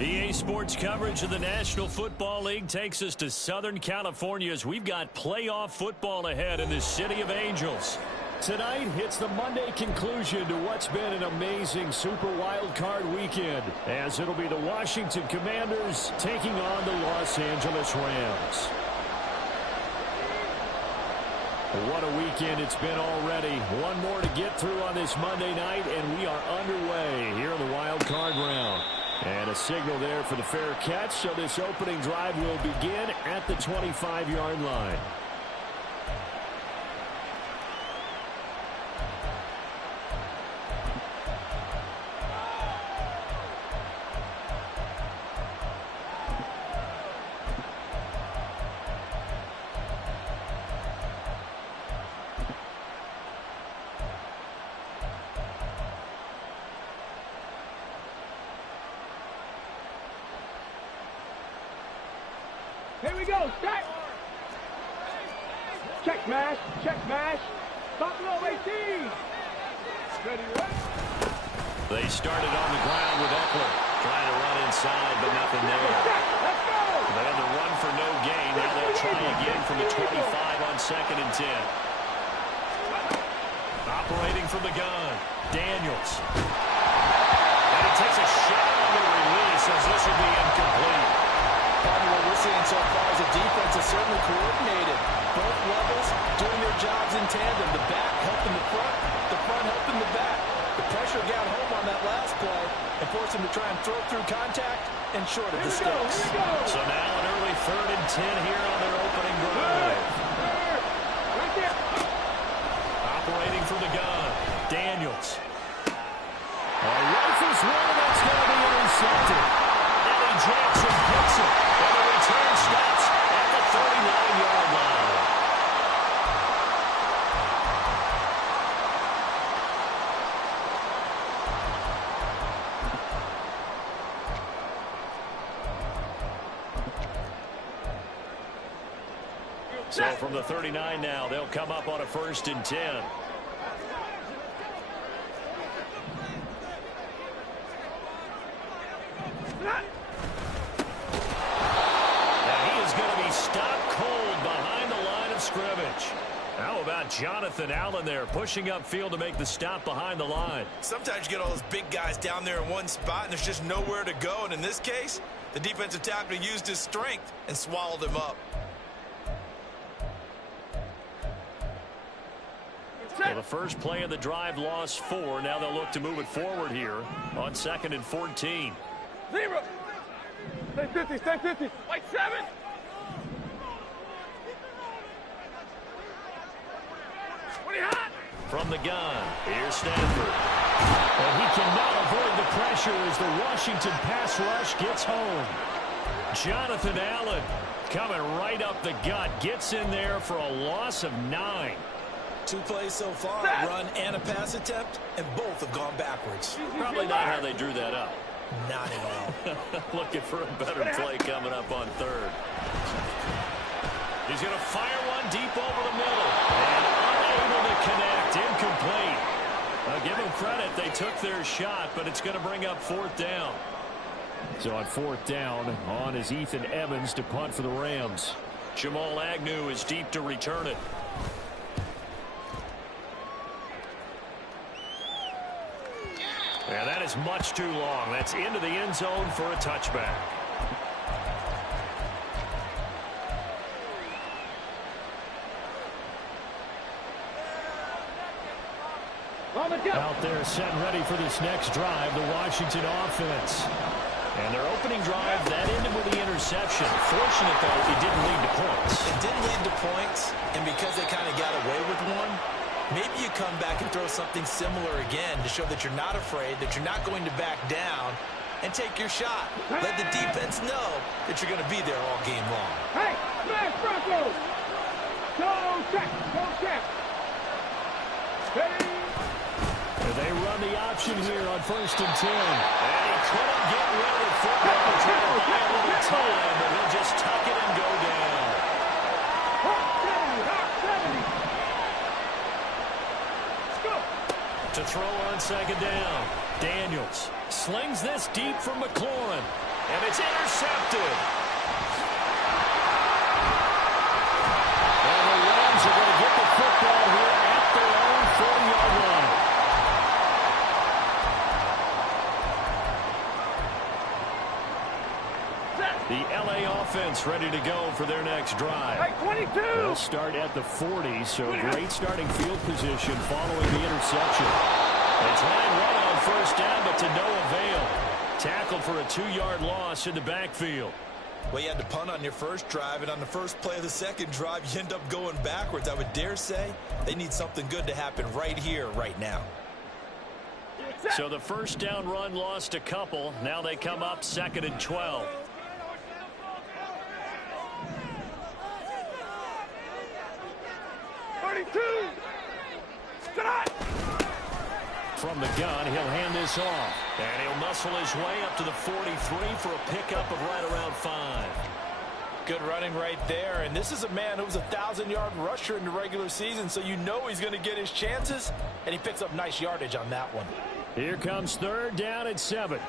EA Sports coverage of the National Football League takes us to Southern California as we've got playoff football ahead in the City of Angels. Tonight hits the Monday conclusion to what's been an amazing Super Wild Card weekend, as it'll be the Washington Commanders taking on the Los Angeles Rams. What a weekend it's been already. One more to get through on this Monday night, and we are underway here in the Wild Card round. And a signal there for the fair catch, so this opening drive will begin at the 25-yard line. Here we go, stack. Check mash, top low 18. Ready, right? They started on the ground with Eckler, trying to run inside, but nothing there. Let's go. They had to run for no gain. Now they'll try again from the 25 on 2nd and 10. Operating from the gun, Daniels. And he takes a shot on the release as this will be incomplete. What we're seeing so far is the defense is certainly coordinated. Both levels doing their jobs in tandem. The back helping the front helping the back. The pressure got home on that last play and forced him to try and throw through contact and short of the sticks. So now an early 3rd and 10 here on their opening drive. Right there. Operating from the gun, Daniels. Rifles one, and that's going to be intercepted. Eddie Jackson picks it, and the return stops at the 39-yard line. So from the 39 now, they'll come up on a 1st and 10. How about Jonathan Allen there, pushing upfield to make the stop behind the line? Sometimes you get all those big guys down there in one spot, and there's just nowhere to go. And in this case, the defensive tackle used his strength and swallowed him up. Well, the first play of the drive lost 4. Now they'll look to move it forward here on 2nd and 14. 0. Stay 50, stay 50. Like 7. From the gun, here's Stanford. And he cannot avoid the pressure as the Washington pass rush gets home. Jonathan Allen coming right up the gut, gets in there for a loss of 9. 2 plays so far, a run and a pass attempt, and both have gone backwards. Probably not how they drew that up. Not at all. Looking for a better play coming up on 3rd. He's going to fire one deep over the middle. And unable to connect. Incomplete. Give them credit. They took their shot, but it's going to bring up 4th down. So on 4th down, on is Ethan Evans to punt for the Rams. Jamal Agnew is deep to return it. And that is much too long. That's into the end zone for a touchback. Out there set and ready for this next drive, the Washington offense. And their opening drive, that ended with the interception. Fortunate, though, it didn't lead to points. It didn't lead to points, and because they kind of got away with one, maybe you come back and throw something similar again to show that you're not afraid, that you're not going to back down, and take your shot. Let the defense know that you're going to be there all game long. Hey, smash Broncos! Go check, go check. Hey. They run the option here on 1st and 10. And he couldn't get rid of the football. Trying to buy a little time, but he'll just tuck it and go down. To throw on 2nd down. Daniels slings this deep from McLaurin. And it's intercepted. And the Rams are going to get the football here at their own 40-yard line. The LA offense ready to go for their next drive. Hey, 22! They'll start at the 40, so great starting field position following the interception. They try and run on first down, but to no avail. Tackled for a 2-yard loss in the backfield. Well, you had to punt on your first drive, and on the first play of the second drive, you end up going backwards. I would dare say they need something good to happen right here, right now. So the first down run lost a couple. Now they come up 2nd and 12. From the gun, he'll hand this off. And he'll muscle his way up to the 43 for a pickup of right around 5. Good running right there. And this is a man who was a 1,000-yard rusher in the regular season, so you know he's going to get his chances. And he picks up nice yardage on that one. Here comes 3rd down and 7.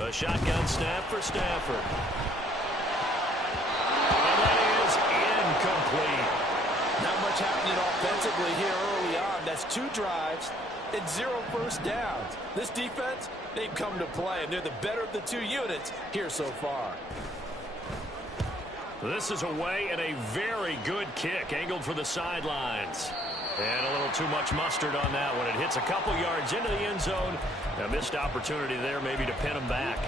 A shotgun snap for Stafford. And that is incomplete. Not much happening offensively here early on. That's 2 drives and 0 first downs. This defense, they've come to play, and they're the better of the 2 units here so far. This is away and a very good kick angled for the sidelines. And a little too much mustard on that one. It hits a couple yards into the end zone. A missed opportunity there maybe to pin him back.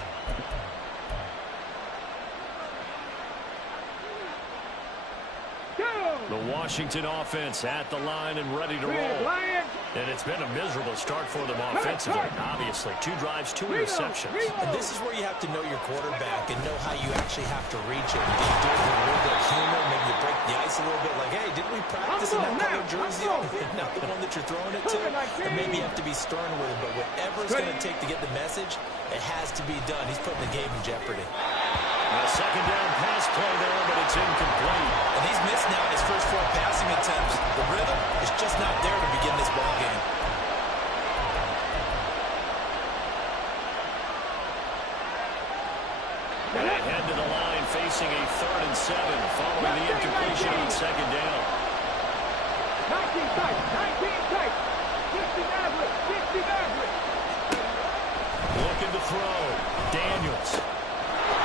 The Washington offense at the line and ready to roll. And it's been a miserable start for them offensively. Obviously, 2 drives, 2 interceptions. And this is where you have to know your quarterback and know how you actually have to reach him. You do it with a little bit of humor, maybe you break the ice a little bit, like, hey, didn't we practice in that color jersey? Not the one that you're throwing it to. And maybe you have to be stern with it, but whatever it's going to take to get the message, it has to be done. He's putting the game in jeopardy. A 2nd down pass play there, but it's incomplete. And he's missed now in his first 4 passing attempts. The rhythm is just not there to begin this ball game. And head to the line facing a 3rd and 7 following the incompletion on 2nd down. 19 tight, 19 tight. 50 average, 50 average. Looking to throw. Daniels.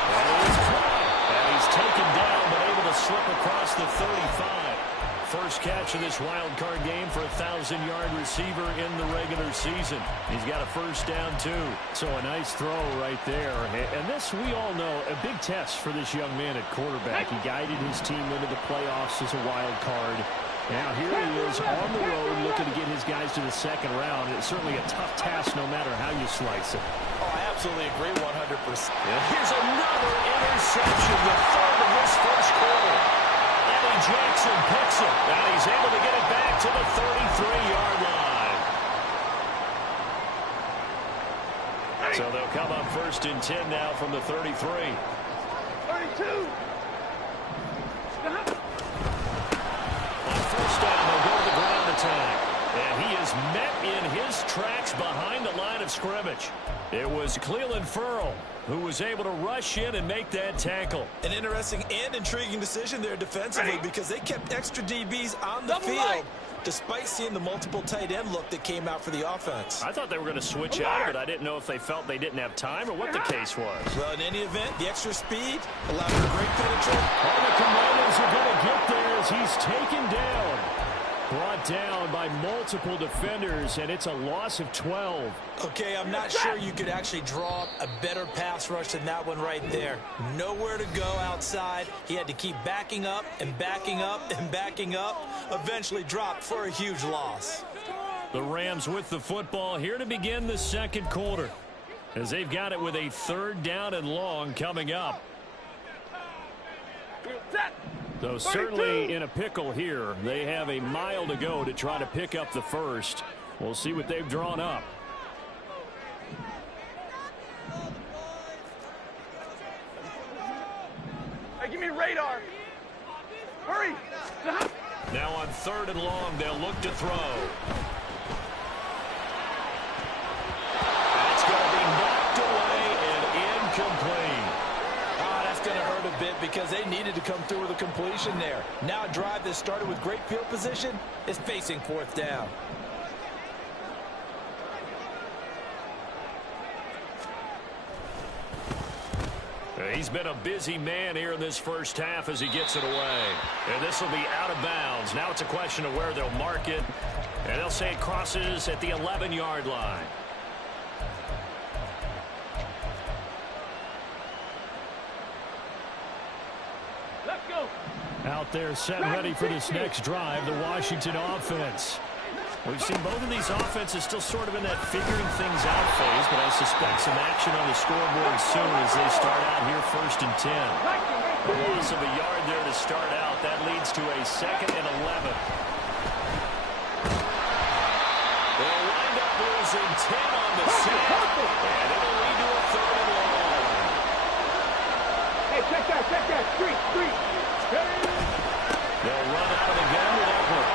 And he's taken down, but able to slip across the 35. First catch of this wild card game for a 1,000-yard receiver in the regular season. He's got a first down, too. So a nice throw right there. And this, we all know, a big test for this young man at quarterback. He guided his team into the playoffs as a wild card. Now here he is on the road looking to get his guys to the 2nd round. It's certainly a tough task no matter how you slice it. Oh, I absolutely agree 100%. Here's another interception, the 3rd of this first quarter. Eddie Jackson picks it, and he's able to get it back to the 33-yard line. So they'll come up 1st and 10 now from the 33. 32. On first down, they'll go to the ground attack. And he is met in his tracks behind the line of scrimmage. It was Clelin Ferrell who was able to rush in and make that tackle. An interesting and intriguing decision there defensively because they kept extra DBs on the field despite seeing the multiple tight end look that came out for the offense. I thought they were going to switch out of it. I didn't know if they felt they didn't have time or what the case was. Well, in any event, the extra speed allowed for great penetration. All the Commanders are going to get there as he's taken down. Brought down by multiple defenders, and it's a loss of 12. Okay, I'm not sure you could actually draw up a better pass rush than that one right there. Nowhere to go outside. He had to keep backing up and backing up and backing up. Eventually dropped for a huge loss. The Rams with the football here to begin the 2nd quarter, as they've got it with a 3rd down and long coming up. So certainly in a pickle here. They have a mile to go to try to pick up the first. We'll see what they've drawn up. Hey, give me radar. Hurry. Now on 3rd and long, they'll look to throw. a bit because they needed to come through with a completion there. Now a drive that started with great field position is facing fourth down. He's been a busy man here in this first half as he gets it away. And this will be out of bounds. Now it's a question of where they'll mark it. And they'll say it crosses at the 11-yard line. Let's go. Out there set ready for this next drive, the Washington offense. We've seen both of these offenses still sort of in that figuring things out phase, but I suspect some action on the scoreboard soon as they start out here 1st and 10. A loss of a yard there to start out. That leads to a 2nd and 11. They'll wind up losing 10 on the snap, and it'll lead to a 3rd and long. Hey, check that. Street. They'll run out of the gun with Eckler.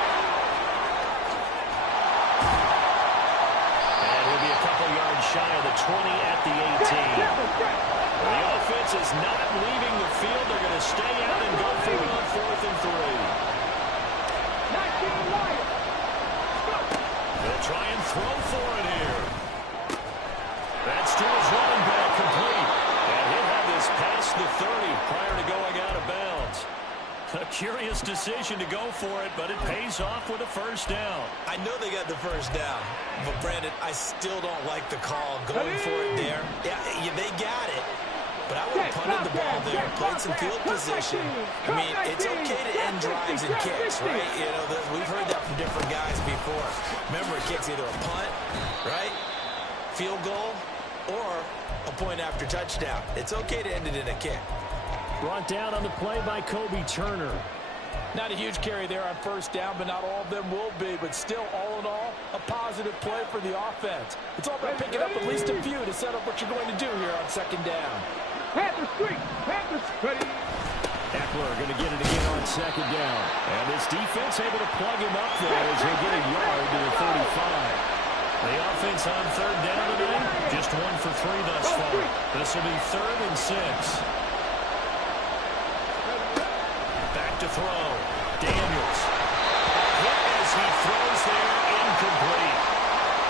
Yards shy of the 20 at the 18. The offense is not leaving the field. They're going to stay out and go for it on 4th and 3. They'll try and throw for it here. That's to his running back, complete. And he'll have this past the 30 prior to going out of bounds. A curious decision to go for it, but it pays off with a 1st down. I know they got the 1st down, but Brandon, I still don't like the call going for it there. Yeah, they got it, but I would have punted the ball there, played some field position. I mean, it's okay to end drives and kicks, right? You know, we've heard that from different guys before. Remember, a kick's either a punt, right, field goal, or a point after touchdown. It's okay to end it in a kick. Brought down on the play by Kobe Turner. Not a huge carry there on 1st down, but not all of them will be. But still, all in all, a positive play for the offense. It's all about picking up at least a few to set up what you're going to do here on 2nd down. Panthers, ready. Eckler going to get it again on 2nd down. And this defense able to plug him up there as they get a yard to the 35. The offense on 3rd down today, just 1 for 3 thus far. This will be 3rd and 6. To throw. Daniels. Hit as he throws there, incomplete.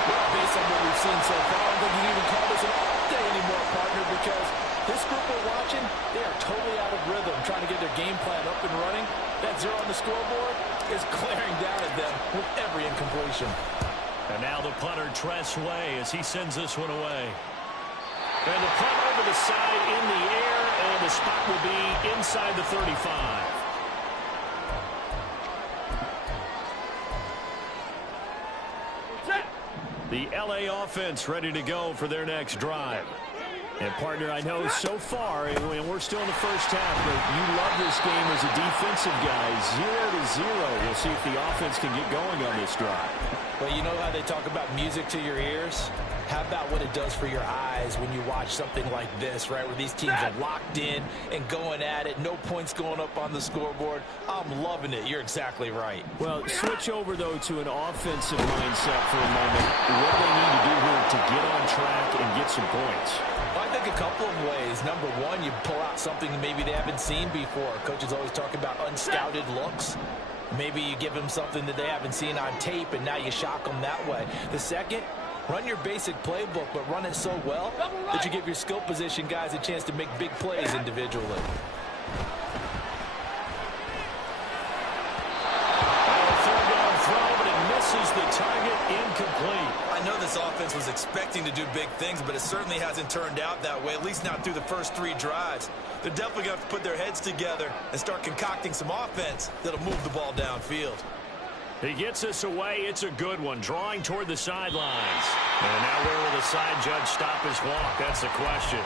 Well, based on what we've seen so far, I don't think you can even call this an off day anymore, partner, because this group we're watching, they are totally out of rhythm, trying to get their game plan up and running. That 0 on the scoreboard is glaring down at them with every incompletion. And now the punter, Tress Way, as he sends this one away. And the punt over the side in the air, and the spot will be inside the 35. The L.A. offense ready to go for their next drive. And, partner, I know so far, and we're still in the first half, but you love this game as a defensive guy. 0-0. We'll see if the offense can get going on this drive. Well, you know how they talk about music to your ears? How about what it does for your eyes when you watch something like this, right, where these teams are locked in and going at it, no points going up on the scoreboard? I'm loving it. You're exactly right. Well, switch over, though, to an offensive mindset for a moment. What they need to do here to get on track and get some points. Well, I think a couple of ways. Number one, you pull out something maybe they haven't seen before. Coaches always talk about unscouted looks. Maybe you give them something that they haven't seen on tape, and now you shock them that way. The second, run your basic playbook, but run it so well that you give your skill position guys a chance to make big plays individually. Third down throw, but it misses the target, incomplete. I know this offense was expecting to do big things, but it certainly hasn't turned out that way, at least not through the first 3 drives. They're definitely going to have to put their heads together and start concocting some offense that'll move the ball downfield. He gets this away. It's a good one. Drawing toward the sidelines. And now where will the side judge stop his walk? That's the question.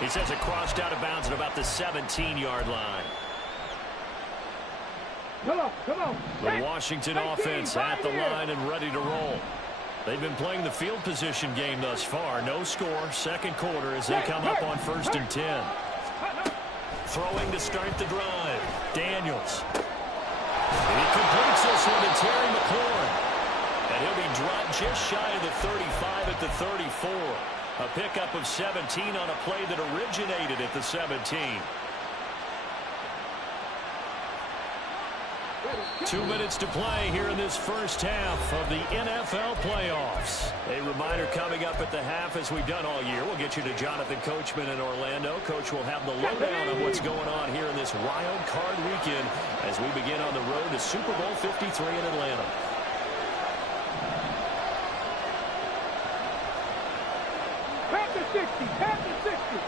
He says it crossed out of bounds at about the 17-yard line. Come on. The Washington offense at the line and ready to roll. They've been playing the field position game thus far. No score, second quarter as they come up on 1st and 10. Throwing to start the drive. Daniels. He completes this one to Terry McLaurin. And he'll be dropped just shy of the 35 at the 34. A pickup of 17 on a play that originated at the 17. 2 minutes to play here in this first half of the NFL playoffs. A reminder coming up at the half, as we've done all year. We'll get you to Jonathan Coachman in Orlando. Coach will have the lowdown on what's going on here in this wild card weekend as we begin on the road to Super Bowl 53 in Atlanta. Pass the 60. Pass the 60.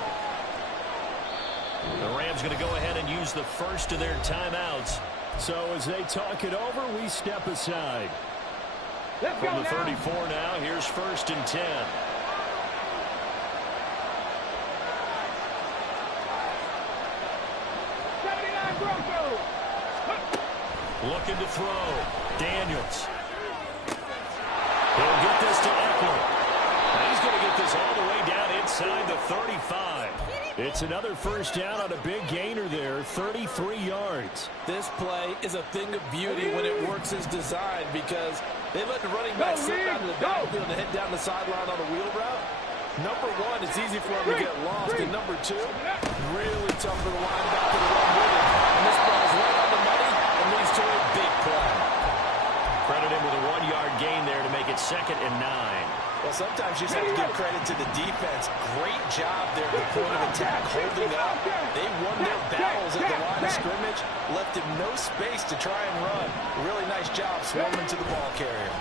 The Rams going to go ahead and use the first of their timeouts. So as they talk it over, we step aside. From the 34 now, here's 1st and 10. Looking to throw. Daniels. He'll get this to Eckler. And he's going to get this all the way down inside the 35. It's another first down on a big gainer there, 33 yards. This play is a thing of beauty when it works as designed, because they let the running back slip out of the backfield and head down the sideline on a wheel route. Number one, it's easy for him to get lost. And number two, really tough for the linebacker to run with it. And this ball is right on the money and leads to a big play. Credit him with a 1-yard gain there to make it 2nd and 9. Well, sometimes you just have to give credit to the defense. Great job there at the point of attack, holding up. They won their battles at the line of scrimmage, left him no space to try and run. Really nice job swarming to the ball carrier.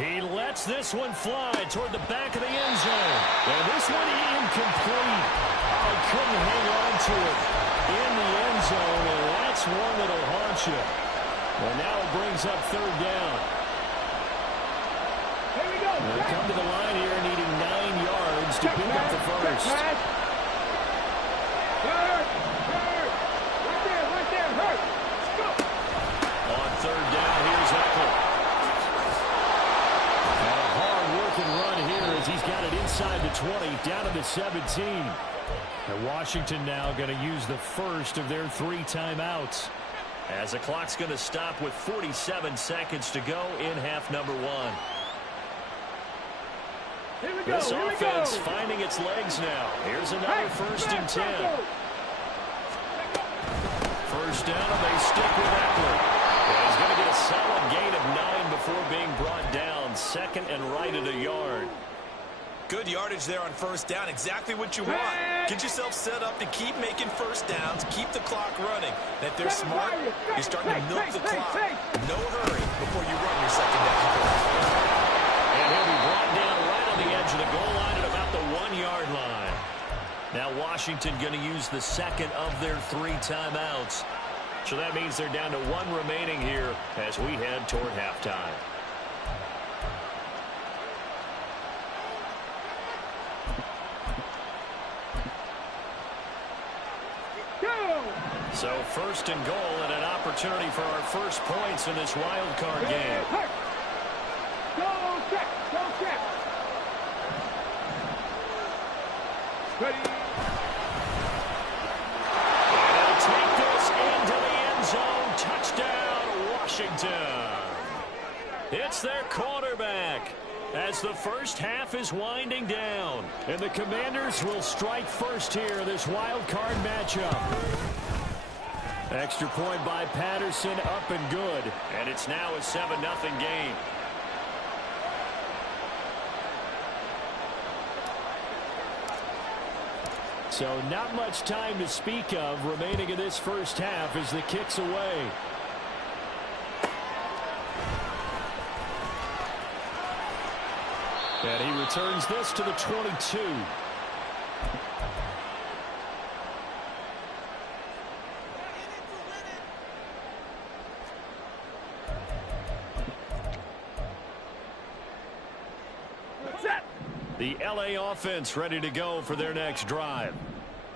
He lets this one fly toward the back of the end zone. And this one incomplete. Oh, couldn't hang on to it in the end zone, and that's one that'll haunt you. Well, now it brings up 3rd down. They'll come to the line here needing 9 yards to pick up the first. On 3rd down, here's Eckler. And a hard-working run here as he's got it inside the 20, down to the 17. And Washington now going to use the first of their 3 timeouts, as the clock's going to stop with 47 seconds to go in half number 1. This offense finding its legs now. Here's another 1st and 10. First down, and they stick with Eckler. And he's going to get a solid gain of 9 before being brought down. 2nd and right at a yard. Good yardage there on 1st down. Exactly what you want. Get yourself set up to keep making 1st downs, keep the clock running. And if they're smart, you're starting to milk the clock. No hurry before you run your 2nd down play. And he'll be brought down right on the edge of the goal line at about the 1-yard line. Now Washington going to use the 2nd of their 3 timeouts. So that means they're down to 1 remaining here as we head toward halftime. So 1st and goal, and an opportunity for our first points in this wild card game. Go check. Ready. And they'll take this into the end zone. Touchdown, Washington. It's their quarterback as the first half is winding down. And the Commanders will strike first here in this wild card matchup. Extra point by Patterson, up and good. And it's now a 7-0 game. So not much time to speak of remaining in this first half as the kick's away. And he returns this to the 22. The LA offense ready to go for their next drive.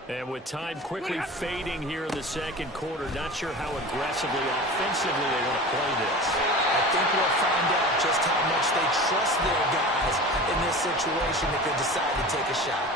And with time quickly fading here in the 2nd quarter, not sure how aggressively, offensively they want to play this. I think we'll find out just how much they trust their guys in this situation if they decide to take a shot.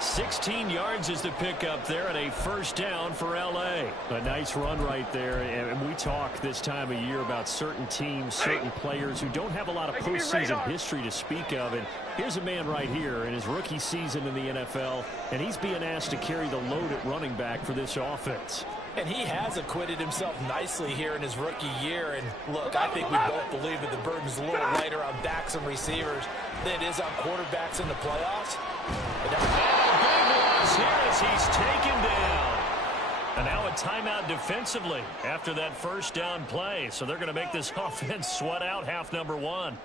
16 yards is the pickup there, and a first down for L.A. A nice run right there, and we talk this time of year about certain teams, certain players who don't have a lot of postseason history to speak of, and here's a man right here in his rookie season in the NFL, and he's being asked to carry the load at running back for this offense. And he has acquitted himself nicely here in his rookie year. And look, I think we both believe that the burden's a little lighter on backs and receivers than it is on quarterbacks in the playoffs. And a big loss here as he's taken down. And now a timeout defensively after that first down play. So they're going to make this offense sweat out half number one.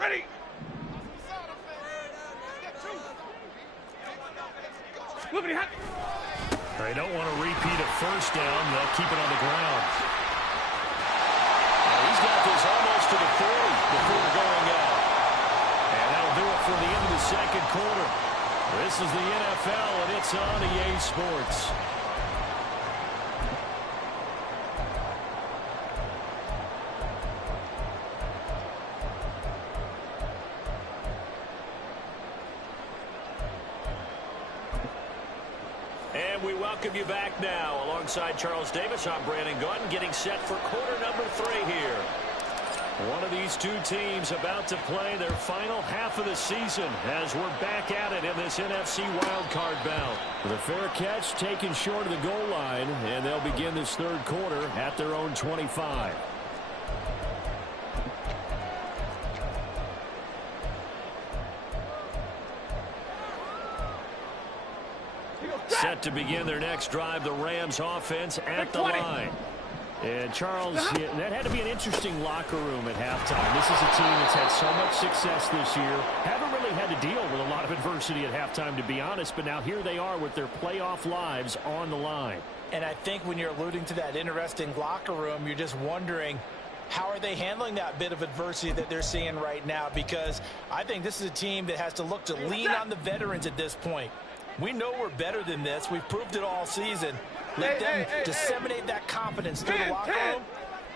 Ready. They don't want to repeat a first down. They'll keep it on the ground. He's got this almost to the 40 before going out. And that'll do it for the end of the second quarter. This is the NFL, and it's on EA Sports. And we welcome you back now. Alongside Charles Davis, I'm Brandon Gaudin, getting set for quarter number 3 here. One of these two teams about to play their final half of the season as we're back at it in this NFC wildcard bout. The fair catch taken short of the goal line, and they'll begin this third quarter at their own 25. Set to begin their next drive, the Rams offense at the line. And Charles, that had to be an interesting locker room at halftime. This is a team that's had so much success this year. Haven't really had to deal with a lot of adversity at halftime, to be honest. But now here they are with their playoff lives on the line. And I think when you're alluding to that interesting locker room, you're just wondering, how are they handling that bit of adversity that they're seeing right now? Because I think this is a team that has to look to lean on the veterans at this point. We know we're better than this. We've proved it all season. Let them disseminate that confidence through the locker room.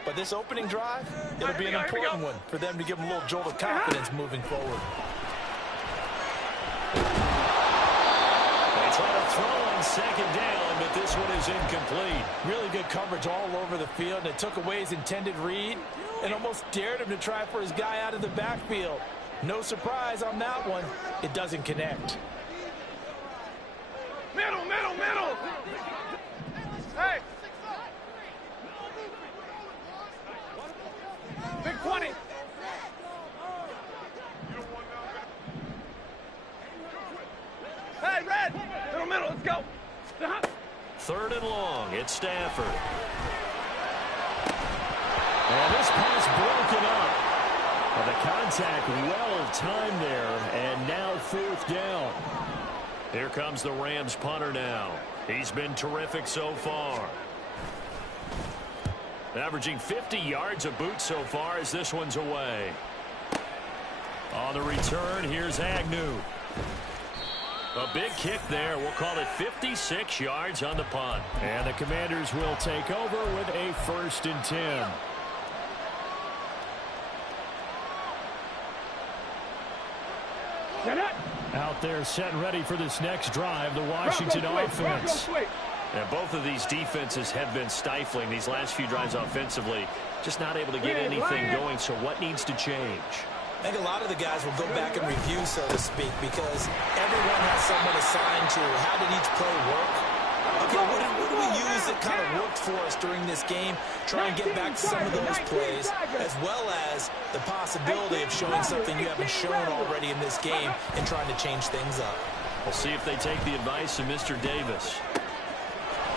But this opening drive, it'll be an important one for them to give them a little jolt of confidence moving forward. They try to throw on second down, but this one is incomplete. Really good coverage all over the field. And it took away his intended read and almost dared him to try for his guy out of the backfield. No surprise on that one. It doesn't connect. Middle. Hey. Big 20. Hey, red. Middle, let's go. Third and long, it's Stafford. And this pass broken up. Well, the contact well timed there, and now fourth down. Here comes the Rams punter now. He's been terrific so far. Averaging 50 yards a boot so far as this one's away. On the return, here's Agnew. A big kick there. We'll call it 56 yards on the punt. And the Commanders will take over with a 1st and 10. Out there set and ready for this next drive, the Washington offense. And both of these defenses have been stifling these last few drives offensively. Just not able to get anything going, so what needs to change? I think a lot of the guys will go back and review, so to speak, because everyone has someone assigned to how did each play work. Okay, what do we use that kind of worked for us during this game? Try and get back to some of those plays, as well as the possibility of showing something you haven't shown already in this game and trying to change things up. We'll see if they take the advice of Mr. Davis.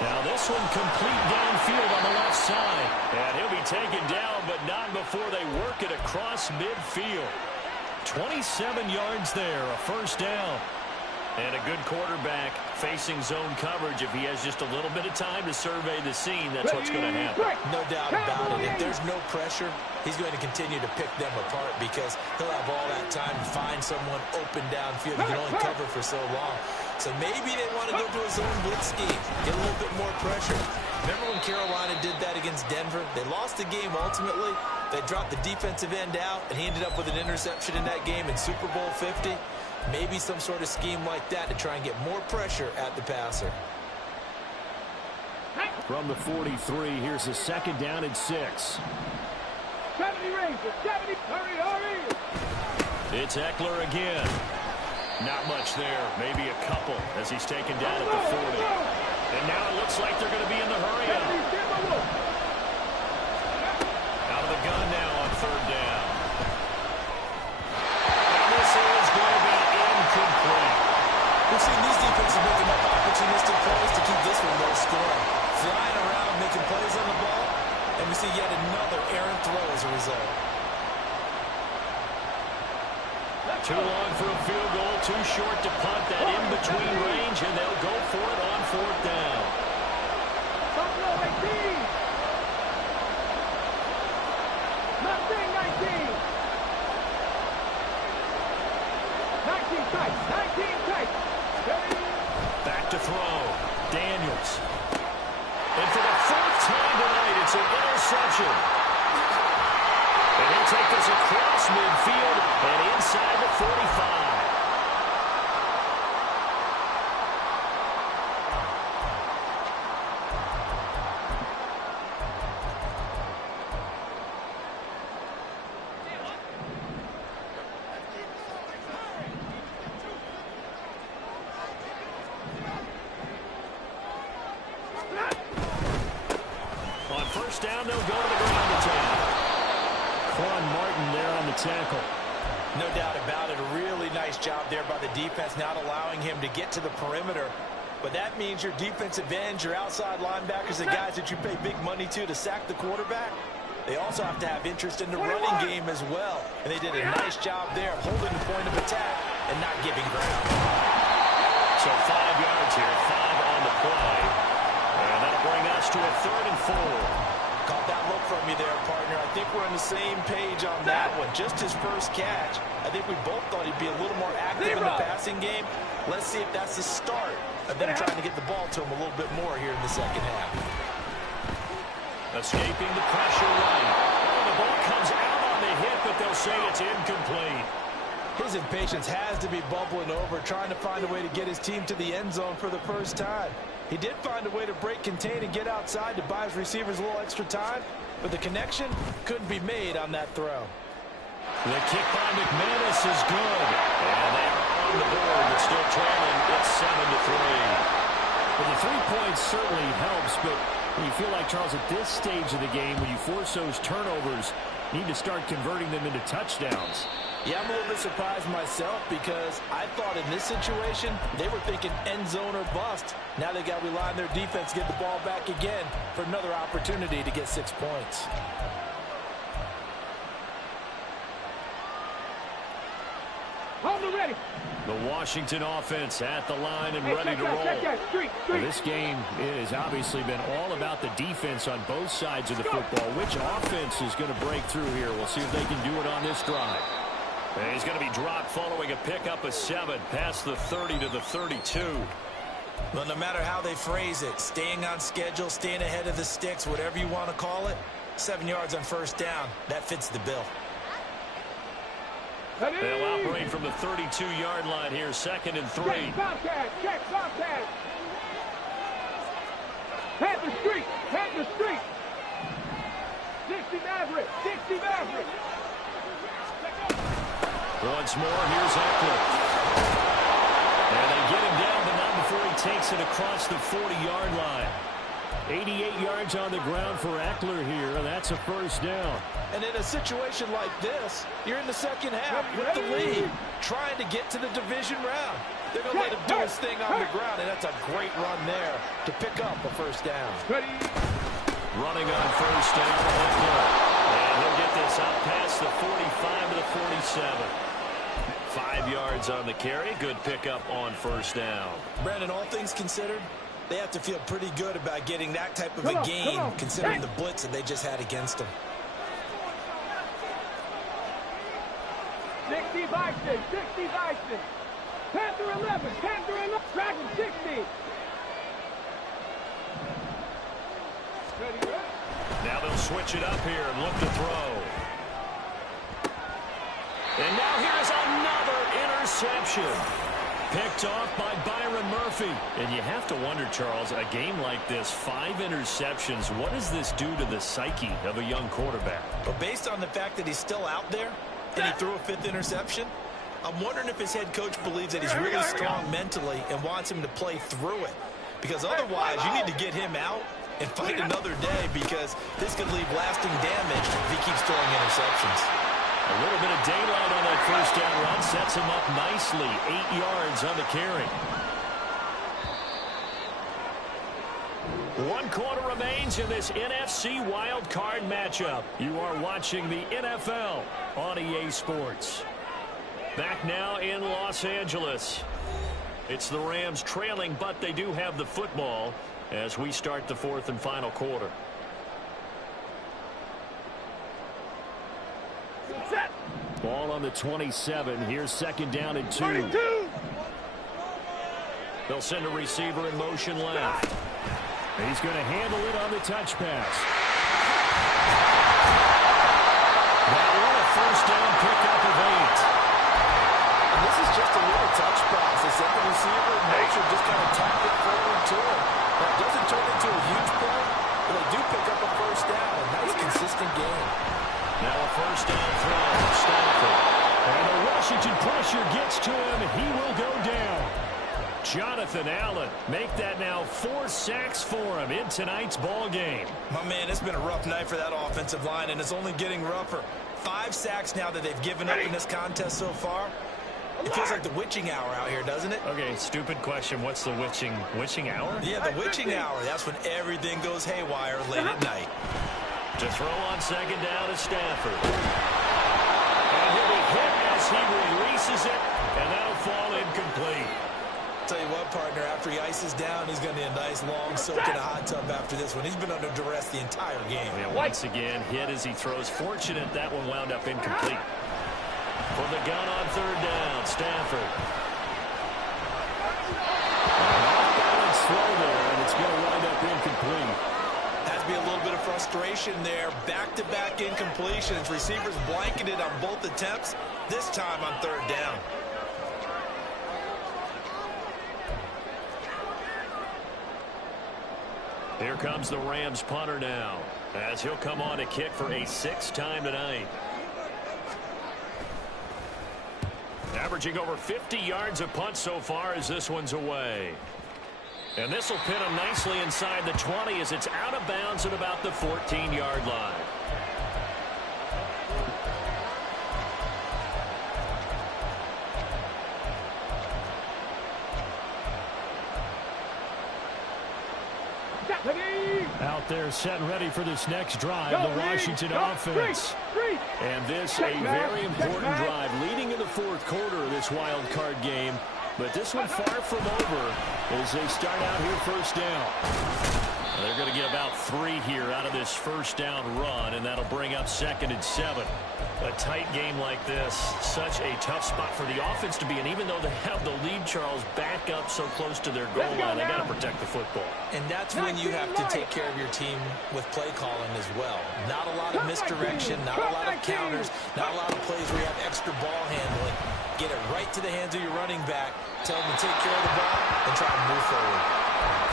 Now this one complete downfield on the left side. And he'll be taken down, but not before they work it across midfield. 27 yards there, a 1st down. And a good quarterback facing zone coverage. If he has just a little bit of time to survey the scene, that's what's going to happen. No doubt about it. If there's no pressure, he's going to continue to pick them apart because he'll have all that time to find someone open downfield. He can only cover for so long. So maybe they want to go to a zone blitz scheme, get a little bit more pressure. Remember when Carolina did that against Denver? They lost the game ultimately. They dropped the defensive end out, and he ended up with an interception in that game in Super Bowl 50. Maybe some sort of scheme like that to try and get more pressure at the passer. From the 43, here's a 2nd down and 6. 70 Rangers, 70, hurry. It's Eckler again. Not much there. Maybe a couple as he's taken down at the 40. And now it looks like they're going to be in the hurry-up. Out of the gun now on third down. And this is going to be incomplete. We've seen these defenses making up opportunistic plays to keep this one low scoring. Flying around, making plays on the ball, and we see yet another errant throw as a result. Too long for a field goal, too short to punt that in-between range, and they'll go for it on fourth down. 19 tight. Back to throw. Daniels. And for the fourth time tonight, it's an interception. And he'll take this across midfield and inside the 45. On first down, they'll go to the ground attack. Quan Martin there on the tackle. No doubt about it. A really nice job there by the defense, not allowing him to get to the perimeter. But that means your defensive ends, your outside linebackers, the guys that you pay big money to sack the quarterback, they also have to have interest in the running game as well. And they did a nice job there of holding the point of attack and not giving ground. So 5 yards here, 5 on the play. And that'll bring us to a 3rd and 4. Caught that look from you there, partner. I think we're on the same page on that one. Just his first catch. I think we both thought he'd be a little more active in the passing game. Let's see if that's the start of them trying to get the ball to him a little bit more here in the second half. Escaping the pressure right. Oh, the ball comes out on the hit, but they'll say it's incomplete. His impatience has to be bubbling over, trying to find a way to get his team to the end zone for the first time. He did find a way to break contain and get outside to buy his receivers a little extra time, but the connection couldn't be made on that throw. The kick by McManus is good. And they are on the board, but still trailing. It's 7-3. Well, the 3 points certainly helps, but when you feel like, Charles, at this stage of the game, when you force those turnovers, you need to start converting them into touchdowns. Yeah, I'm a little bit surprised myself because I thought in this situation they were thinking end zone or bust. Now they got to rely on their defense, get the ball back again for another opportunity to get 6 points. Ready. The Washington offense at the line and ready to roll. Well, this game has obviously been all about the defense on both sides of the football. Which offense is going to break through here? We'll see if they can do it on this drive. And he's going to be dropped following a pickup of 7 past the 30 to the 32. Well, no matter how they phrase it, staying on schedule, staying ahead of the sticks, whatever you want to call it, 7 yards on first down, that fits the bill. They'll operate from the 32-yard line here, 2nd and 3. Check Bobcat. Panther Street. 60 Maverick. Once more, here's Eckler. And they get him down, but not before he takes it across the 40-yard line. 88 yards on the ground for Eckler here, and that's a first down. And in a situation like this, you're in the second half with the lead, trying to get to the division round. They're going to let him do his thing on the ground, and that's a great run there to pick up a first down. Running on first down, Eckler. And he'll get this out past the 45 to the 47. 5 yards on the carry. Good pickup on first down. Brandon, all things considered, they have to feel pretty good about getting that type of a gain, considering the blitz that they just had against them. 60 Bison. Panther 11. Dragon 60. Now they'll switch it up here and look to throw. And now here's another interception. Picked off by Byron Murphy. And you have to wonder, Charles, a game like this, 5 interceptions, what does this do to the psyche of a young quarterback? But based on the fact that he's still out there and he threw a 5th interception, I'm wondering if his head coach believes that he's really strong mentally and wants him to play through it. Because otherwise, you need to get him out and fight another day, because this could leave lasting damage if he keeps throwing interceptions. A little bit of daylight on that first down run sets him up nicely. 8 yards on the carry. 1 quarter remains in this NFC Wild Card matchup. You are watching the NFL on EA Sports. Back now in Los Angeles. It's the Rams trailing, but they do have the football as we start the 4th and final quarter. Ball on the 27. Here's 2nd down and 2. They'll send a receiver in motion left. He's going to handle it on the touch pass. That one a first down pickup of 8. And this is just a little touch pass. They send the receiver in motion, just kind of tap it forward to him. Now, it doesn't turn into a huge play, but they do pick up a first down. A nice, consistent game. Now a first down throw from Stafford. And the Washington pressure gets to him. He will go down. Jonathan Allen, make that now 4 sacks for him in tonight's ball game. My man, it's been a rough night for that offensive line, and it's only getting rougher. 5 sacks now that they've given up in this contest so far. It feels like the witching hour out here, doesn't it? Okay, stupid question. What's the witching hour? Yeah, the witching hour. That's when everything goes haywire late at night. To throw on 2nd down is Stafford. And he'll be hit as he releases it, and that'll fall incomplete. Tell you what, partner, after he ices down, he's going to need a nice long soak in a hot tub after this one. He's been under duress the entire game. Yeah, once again, hit as he throws. Fortunate that one wound up incomplete. For the gun on 3rd down, Stafford. Off-balance throw there, and it's going to wind up incomplete. Has to be a little bit of frustration there. Back-to-back incompletions. Receivers blanketed on both attempts, this time on 3rd down. Here comes the Rams punter now, as he'll come on to kick for a 6th time tonight. Averaging over 50 yards a punt so far as this one's away. And this will pin him nicely inside the 20 as it's out of bounds at about the 14-yard line. Out there set and ready for this next drive, the Washington offense. And this a very important drive leading in the 4th quarter of this wild card game. But this one far from over as they start out here 1st down. They're going to get about 3 here out of this 1st down run, and that'll bring up 2nd and 7. A tight game like this, such a tough spot for the offense to be in. Even though they have the lead, Charles, back up so close to their goal line, they got to protect the football. And that's when you have to take care of your team with play calling as well. Not a lot of misdirection, not a lot of counters, not a lot of plays where you have extra ball handling. Get it right to the hands of your running back. Tell them to take care of the ball and try to move forward.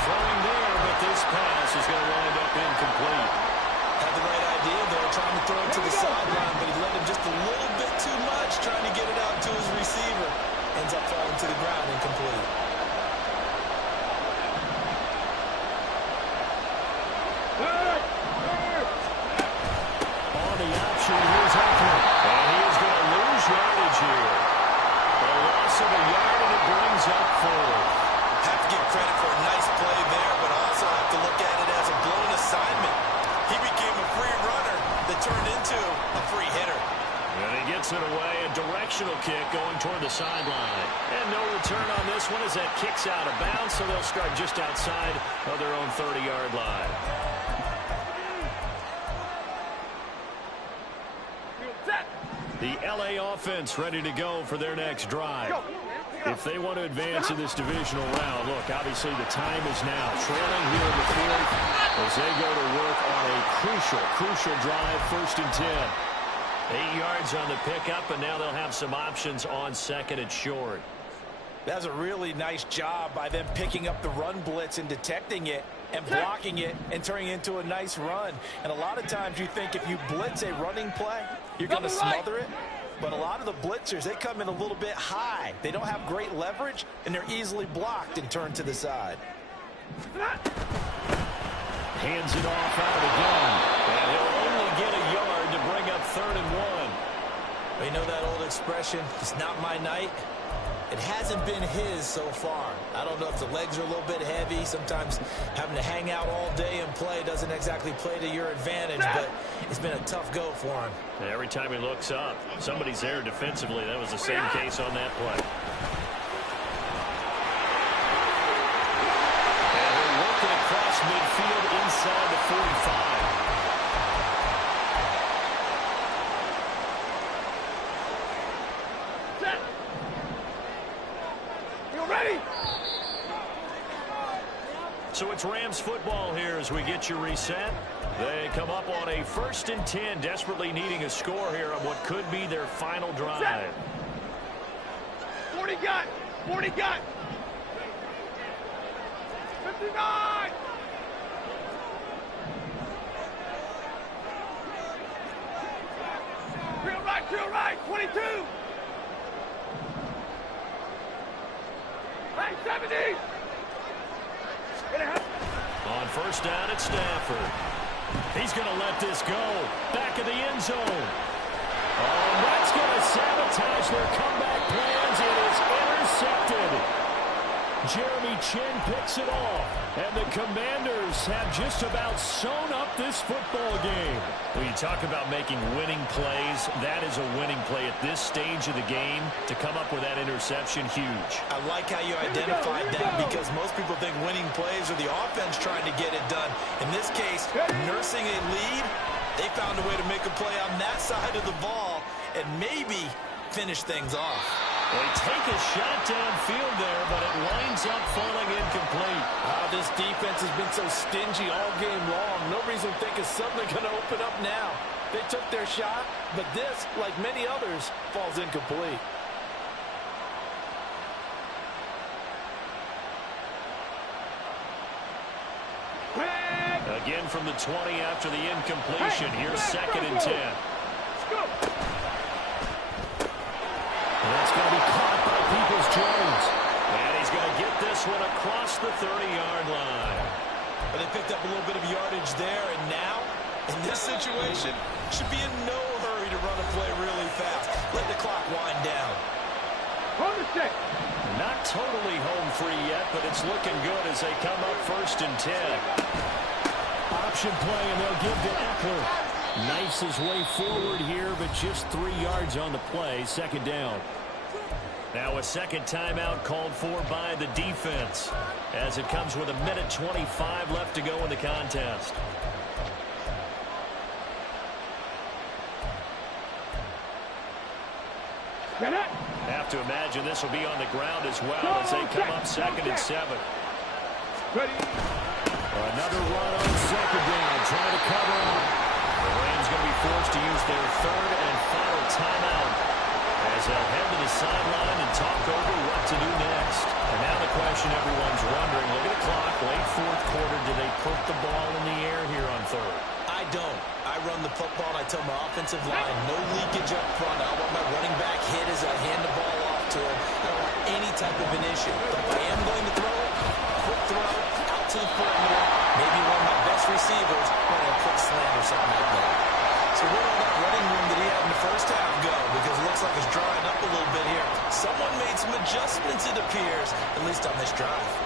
Throwing there, but this pass is going to wind up incomplete. Had the right idea, though, trying to throw it to the sideline, but he let him just a little bit too much, trying to get it out to his receiver. Ends up falling to the ground incomplete. On the option, here's Eckler. And he is going to lose yardage here. A loss of a yard, and it brings up 4th. Have to give credit for a nice play there, but also have to look at it as a blown assignment. He became a free runner that turned into a free hitter. And he gets it away, a directional kick going toward the sideline. And no return on this one as that kicks out of bounds, so they'll start just outside of their own 30-yard line. The LA offense ready to go for their next drive. If they want to advance in this divisional round, look, obviously the time is now. Trailing here in the 4th as they go to work on a crucial drive, 1st and 10. 8 yards on the pickup, and now they'll have some options on 2nd and short. That's a really nice job by them picking up the run blitz and detecting it and blocking it and turning it into a nice run. And a lot of times you think if you blitz a running play, you're going to smother it. but a lot of the blitzers, they come in a little bit high. They don't have great leverage, and they're easily blocked and turned to the side. Hands it off out of the gun. And he'll only get a yard to bring up 3rd and 1. You know that old expression, it's not my night? It hasn't been his so far. I don't know if the legs are a little bit heavy. Sometimes having to hang out all day and play doesn't exactly play to your advantage, but it's been a tough go for him. And every time he looks up, somebody's there defensively. That was the same case on that play. And they're working across midfield inside the 45. So it's Rams football here as we get you reset. They come up on a 1st and 10, desperately needing a score here on what could be their final drive. 40 gun! 40 gun! 59! Drill right, 22! Hey, 70! On 1st down at Stafford. He's going to let this go. Back of the end zone. Oh, and that's going to sabotage their comeback plans. It is intercepted. Jeremy Chinn picks it off. And the Commanders have just about sewn up this football game. When you talk about making winning plays, that is a winning play at this stage of the game. To come up with that interception, huge. I like how you identified that because most people think winning plays are the offense trying to get it done. In this case, nursing a lead, they found a way to make a play on that side of the ball and maybe finish things off. They take a shot downfield there, but it winds up falling incomplete. This defense has been so stingy all game long. No reason to think it's suddenly going to open up now. They took their shot, but this, like many others, falls incomplete. Again from the 20 after the incompletion. Here's 2nd and 10. And that's going to be caught by Peoples-Jones. And he's going to get this one across the 30-yard line. But they picked up a little bit of yardage there, and now, in this situation, should be in no hurry to run a play really fast. Let the clock wind down. Not totally home free yet, but it's looking good as they come up 1st and 10. Option play, and they'll give to Eckler. Knifes his way forward here, but just 3 yards on the play. 2nd down. Now a second timeout called for by the defense as it comes with 1:25 left to go in the contest. Have to imagine this will be on the ground as well as they come up 2nd and 7. Another run on 2nd down, trying to cover up. The Rams going to be forced to use their 3rd and final timeout as they'll head to the sideline and talk over what to do next. And now the question everyone's wondering, look at the clock, late 4th quarter, do they put the ball in the air here on 3rd? I don't. I run the football, and I tell my offensive line, no leakage up front. I want my running back hit as I hand the ball off to him. I don't want any type of an issue. But if I am going to throw it, quick throw, out to the perimeter, maybe one of my best receivers, or a quick slant or something like that. So where did all that running room that he had in the first half go? Because it looks like it's drying up a little bit here. Someone made some adjustments, it appears, at least on this drive.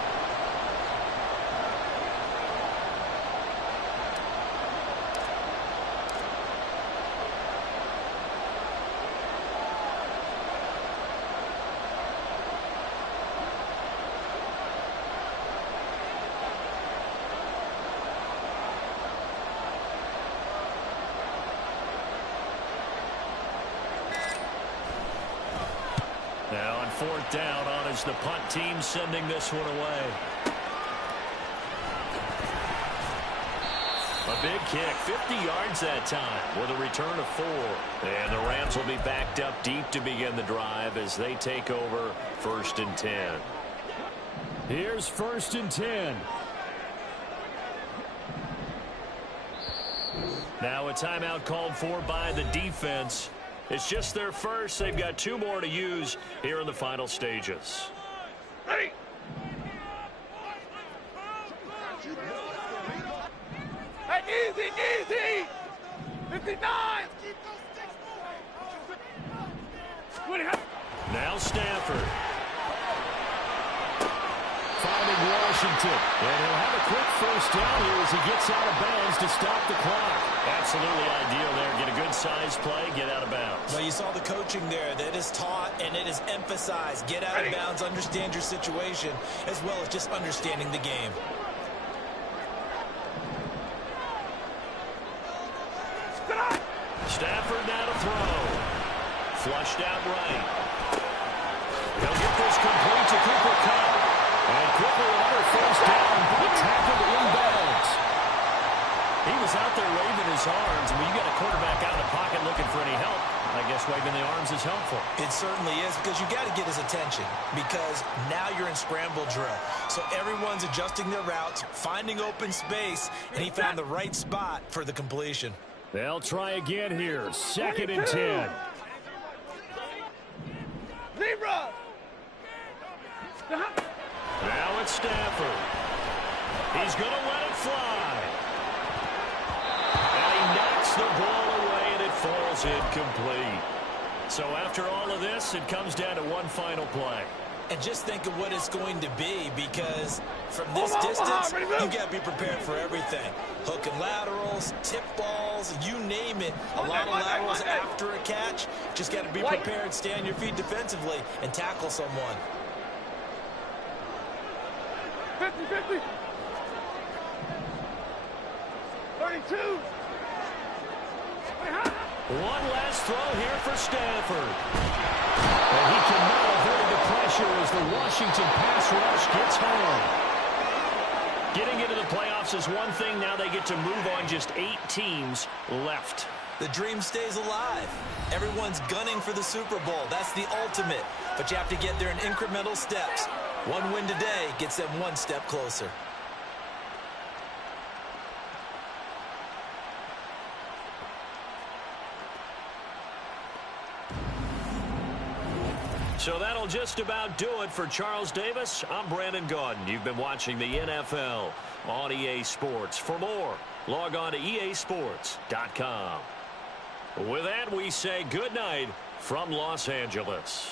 Now on 4th down on is the punt team sending this one away. A big kick, 50 yards that time with a return of 4. And the Rams will be backed up deep to begin the drive as they take over 1st and 10. Here's 1st and 10. Now a timeout called for by the defense It's just their first. They've got 2 more to use here in the final stages. Ready. Hey, easy, easy. 59. Now Stanford. Finding Washington. And he'll have a quick first down here as he gets out of bounds to stop the clock. Absolutely ideal there. Get a good size play, get out of bounds. Well, you saw the coaching there. That is taught and it is emphasized. Get out of bounds, understand your situation, as well as just understanding the game. Stafford now to throw. Flushed out right. He'll get this complete to Cooper Kupp. And quickly another first down, but tackled inbounds. He was out there waving his arms. When you got a quarterback out of the pocket looking for any help, I guess waving the arms is helpful. It certainly is, because you got to get his attention, because now you're in scramble drill. So everyone's adjusting their routes, finding open space, and he found the right spot for the completion. They'll try again here. 2nd and 10. Zebra. Now it's Stafford. He's going to let it fly. And he knocks the ball away, and it falls incomplete. So after all of this, it comes down to one final play. And just think of what it's going to be, because from this distance, you got to be prepared for everything. Hook and laterals, tip balls, you name it. A lot of laterals after a catch. Just got to be prepared, stay on your feet defensively, and tackle someone. 50-50. 32. One last throw here for Stafford. And he cannot avoid the pressure as the Washington pass rush gets home. Getting into the playoffs is one thing. Now they get to move on. Just 8 teams left. The dream stays alive. Everyone's gunning for the Super Bowl. That's the ultimate. But you have to get there in incremental steps. One win today gets them one step closer. So that'll just about do it for Charles Davis. I'm Brandon Gaudin. You've been watching the NFL on EA Sports. For more, log on to easports.com. With that, we say good night from Los Angeles.